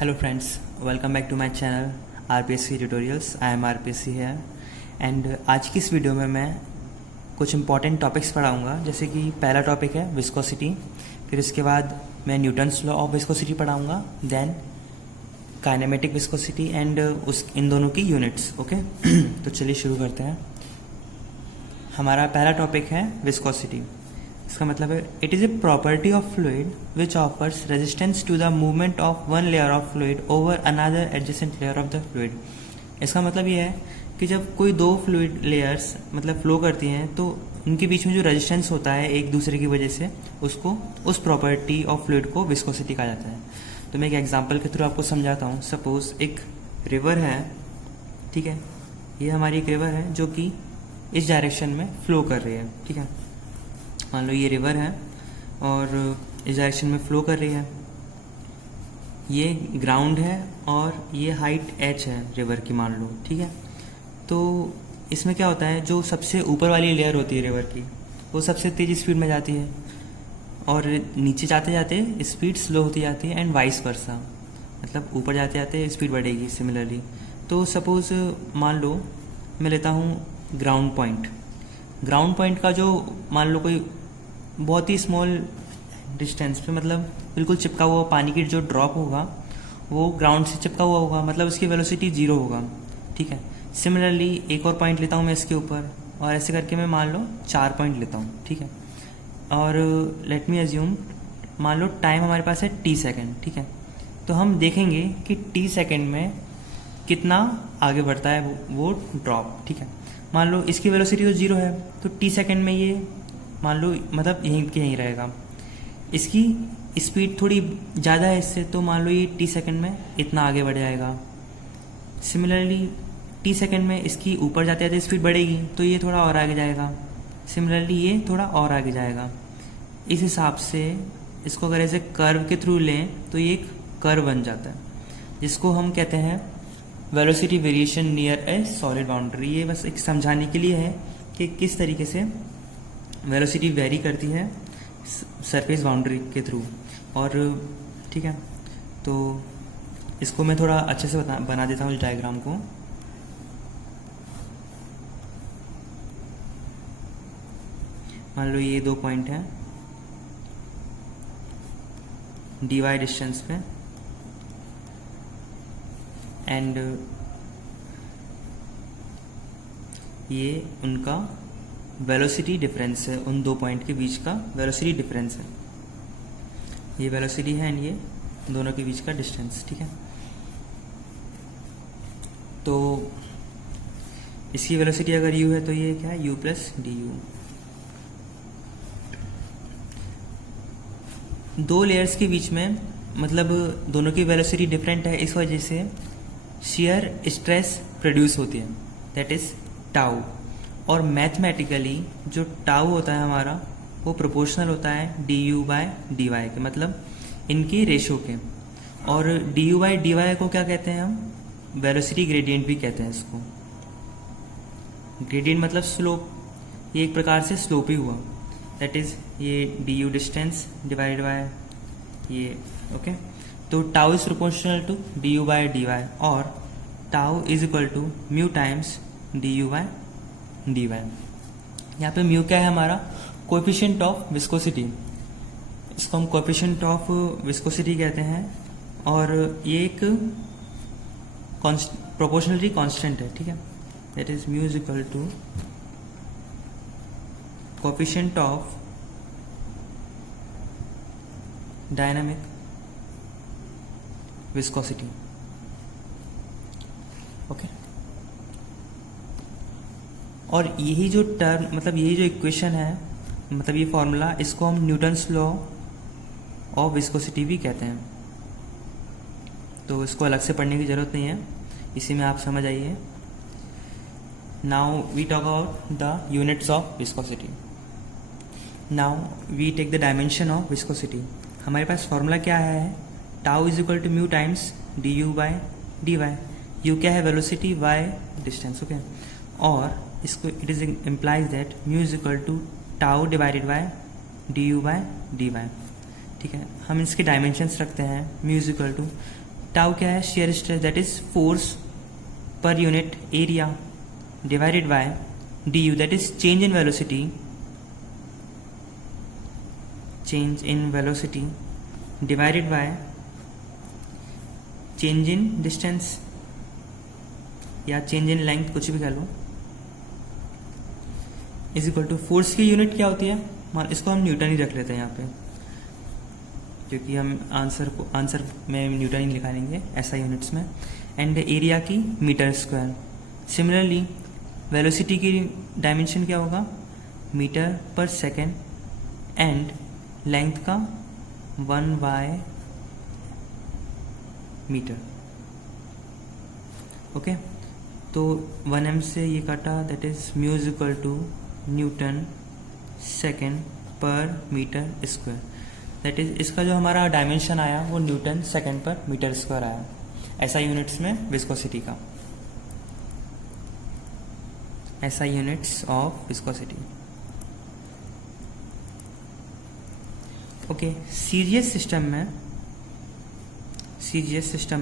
Hello friends, welcome back to my channel RPSC Tutorials. I am RPSC here and आज की इस video में मैं कुछ इंपॉर्टेंट टॉपिक्स पढ़ाऊँगा। जैसे कि पहला टॉपिक है विस्कोसिटी, फिर इसके बाद मैं न्यूटन्स लॉ ऑफ विस्कोसिटी पढ़ाऊँगा, देन काइनेमेटिक विस्कोसिटी एंड इन दोनों की यूनिट्स। ओके तो चलिए शुरू करते हैं। हमारा पहला टॉपिक है विस्कोसिटी। इसका मतलब है it is a property of fluid which offers resistance to the movement of one layer of fluid over another adjacent layer of the fluid. इसका मतलब ये है कि जब कोई दो फ्लूइड लेयर्स मतलब फ्लो करती हैं तो उनके बीच में जो रेजिस्टेंस होता है एक दूसरे की वजह से, उसको उस प्रॉपर्टी ऑफ फ्लूइड को विस्कोसिटी कहा जाता है। तो मैं एक एग्जांपल के थ्रू आपको समझाता हूँ। सपोज एक रिवर है, ठीक है, ये हमारी एक रिवर है जो कि इस डायरेक्शन में फ्लो कर रही है, ठीक है। मान लो ये रिवर है और इस डायरेक्शन में फ्लो कर रही है। ये ग्राउंड है और ये हाइट h है रिवर की, मान लो, ठीक है। तो इसमें क्या होता है, जो सबसे ऊपर वाली लेयर होती है रिवर की, वो सबसे तेज़ स्पीड में जाती है और नीचे जाते जाते स्पीड स्लो होती जाती है एंड वाइस वर्सा, मतलब ऊपर जाते जाते स्पीड बढ़ेगी सिमिलरली। तो सपोज़ मान लो मैं लेता हूँ ग्राउंड पॉइंट का जो मान लो कोई बहुत ही स्मॉल डिस्टेंस पे, मतलब बिल्कुल चिपका हुआ पानी की जो ड्रॉप होगा वो ग्राउंड से चिपका हुआ होगा, मतलब उसकी वेलोसिटी 0 होगा, ठीक है। सिमिलरली एक और पॉइंट लेता हूँ मैं इसके ऊपर और ऐसे करके मैं मान लो 4 पॉइंट लेता हूँ, ठीक है। और लेट मी अज्यूम, मान लो टाइम हमारे पास है t सेकेंड, ठीक है। तो हम देखेंगे कि t सेकेंड में कितना आगे बढ़ता है वो ड्रॉप, ठीक है। मान लो इसकी वेलोसिटी तो 0 है, तो t सेकेंड में ये मान लो मतलब यहीं के यहीं रहेगा। इसकी स्पीड थोड़ी ज़्यादा है इससे, तो मान लो ये t सेकेंड में इतना आगे बढ़ जाएगा। सिमिलरली t सेकेंड में इसकी ऊपर जाते जाते स्पीड बढ़ेगी, तो ये थोड़ा और आगे जाएगा। सिमिलरली ये थोड़ा और आगे जाएगा। इस हिसाब से इसको अगर ऐसे कर्व के थ्रू लें तो ये एक कर्व बन जाता है, जिसको हम कहते हैं वेलोसिटी वेरिएशन नियर ए सॉलिड बाउंड्री। ये बस एक समझाने के लिए है कि किस तरीके से वेलोसिटी वेरी करती है सरफेस बाउंड्री के थ्रू। और ठीक है, तो इसको मैं थोड़ा अच्छे से बना देता हूँ इस डायग्राम को। मान लो ये 2 पॉइंट हैं dy डिस्टेंस पे एंड ये उनका वेलोसिटी डिफरेंस है, उन 2 पॉइंट के बीच का वेलोसिटी डिफरेंस है। ये वेलोसिटी है एंड ये दोनों के बीच का डिस्टेंस, ठीक है। तो इसकी वेलोसिटी अगर u है तो ये क्या है, u plus D you. 2 layers के बीच में मतलब दोनों की वेलोसिटी डिफरेंट है, इस वजह से शियर स्ट्रेस प्रोड्यूस होती है, दैट इज टाउ। और मैथमेटिकली जो टाउ होता है हमारा वो प्रोपोर्शनल होता है D you by D Y के, मतलब इनकी रेशो के। और D U by D Y को क्या कहते हैं हम, वेलोसिटी ग्रेडियंट भी कहते हैं इसको। ग्रेडियंट मतलब स्लोप, ये एक प्रकार से स्लोप ही हुआ, दैट इज ये d u distance divide by ये, ओके। तो tau is proportional to d you by D y और tau is equal to mu times D you by D y. यहाँ पे म्यू क्या है हमारा, कोएफिशिएंट ऑफ विस्कोसिटी, इसको हम कोएफिशिएंट ऑफ विस्कोसिटी कहते हैं। और ये एक प्रोपोर्शनली कांस्टेंट है, ठीक है। That is mu is equal to coefficient of dynamic viscosity, okay. और यही जो टर्म मतलब यही जो इक्वेशन है, मतलब ये फॉर्मूला, इसको हम न्यूटन्स लॉ ऑफ विस्कोसिटी भी कहते हैं। तो इसको अलग से पढ़ने की ज़रूरत नहीं है, इसी में आप समझ आइए। Now we talk about the units of viscosity. Now we take the dimension of viscosity. हमारे पास फॉर्मूला क्या है, tau is equal to mu times D you by D Y. U क्या है, वेलोसिटी, वाई डिस्टेंस, ओके। और इसको it is implies that mu is equal to tau divided by D you by D Y, ठीक है। हम इसके dimensions रखते हैं mu is equal to tau क्या है, shear stress, that is force per unit area divided by du, that is change in velocity divided by change in distance या change in length, कुछ भी कह लो, इज इक्वल टू फोर्स की unit क्या होती है, मान इसको हम न्यूटन ही रख लेते हैं यहाँ पे, क्योंकि हम आंसर में न्यूटन ही लिखा लेंगे ऐसा यूनिट्स में, एंड एरिया की मीटर स्क्वायर। सिमिलरली वेलोसिटी की डायमेंशन क्या होगा, मीटर पर सेकेंड, एंड लेंथ का 1/मीटर। ओके, तो 1m से ये काटा, that is mu is equal to newton second per metre square, that is इसका जो हमारा डायमेंशन आया वो newton second per metre square आया, ऐसा यूनिट्स में विस्कोसिटी का, ऐसा units of viscosity. Okay, CGS system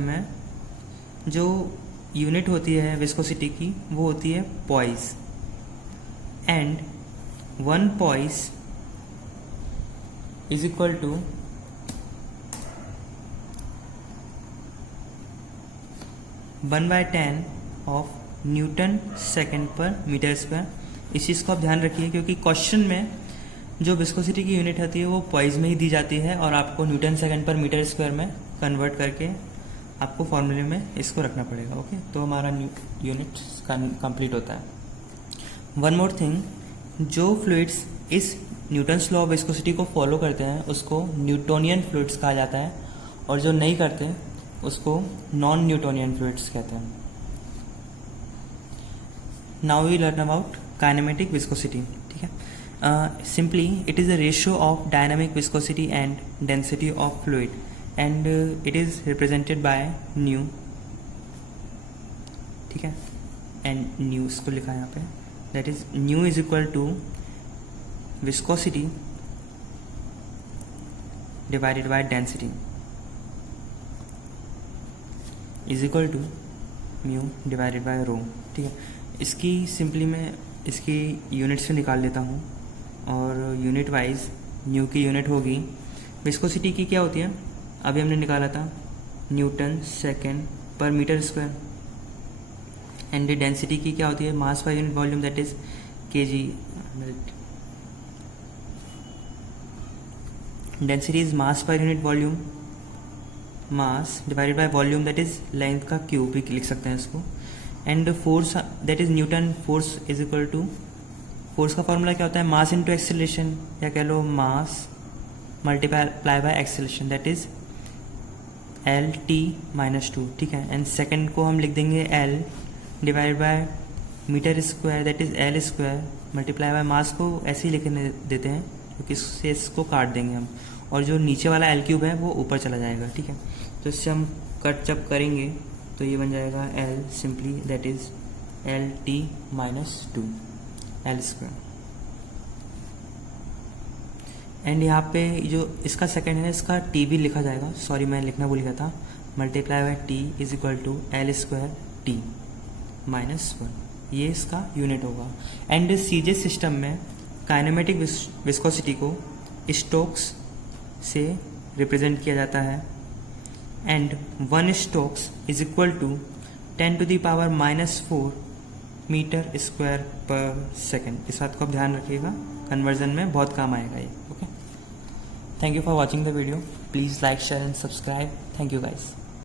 में जो यूनिट होती है विस्कोसिटी की वो होती है poise, and 1 poise is equal to 1/10 of newton second per metre square. इस चीज़ को आप ध्यान रखिए, क्योंकि क्वेश्चन में जो विस्कोसिटी की यूनिट होती है वो पॉइस में ही दी जाती है, और आपको Newton second per metre square में कन्वर्ट करके आपको फॉर्मूले में इसको रखना पड़ेगा। ओके, तो हमारा यूनिट कंप्लीट होता है। वन मोर थिंग, जो फ्लूइड्स इस न्यूटन्स लॉ ऑफ विस्कोसिटी को फॉलो करते हैं उसको न्यूटोनियन फ्लूइड्स कहा जाता है, और जो नहीं करते उसको नॉन न्यूटोनियन फ्लूइड्स कहते हैं। Now we learn about kinematic viscosity. ठीक है, simply it is the ratio of dynamic viscosity and density of fluid, and it is represented by nu. ठीक है, एंड न्यू इसको लिखा है यहाँ पे, that is nu is equal to viscosity divided by density is equal to mu divided by rho. ठीक है, इसकी सिंपली मैं इसकी यूनिट्स में निकाल लेता हूँ, और यूनिट वाइज न्यू की यूनिट होगी, विस्कोसिटी की क्या होती है, अभी हमने निकाला था newton second per metre square, and density की क्या होती है, mass per unit volume, that is kg। Density is mass per unit volume, mass divided by volume, that is length का क्यूब भी लिख सकते हैं इसको, and force that is newton force is equal to, force का formula क्या होता है, मास इंटू एक्सेलरेशन, या कह लो mass multiply by acceleration, that is L/T-2। ठीक है, एंड सेकेंड को हम लिख देंगे L divided by metre square, that is L square multiply by mass को ऐसे ही लिखने देते हैं, क्योंकि इससे इसको काट देंगे हम, और जो नीचे वाला L³ है वो ऊपर चला जाएगा। ठीक है, तो इससे हम कट जब करेंगे तो ये बन जाएगा L simply, that is L/T-2 L square, and यहाँ पे जो इसका सेकेंड है इसका T भी लिखा जाएगा, सॉरी मैं लिखना भूल गया था, multiply by T is equal to L square T-1, ये इसका यूनिट होगा। एंड सीजीएस सिस्टम में काइनेमेटिक विस्कोसिटी को स्टोक्स से रिप्रेजेंट किया जाता है, and 1 stokes is equal to 10⁻⁻⁴ metre square per second. इस बात को आप ध्यान रखिएगा, कन्वर्जन में बहुत काम आएगा ये। Okay, thank you for watching the video, please like share and subscribe, thank you guys.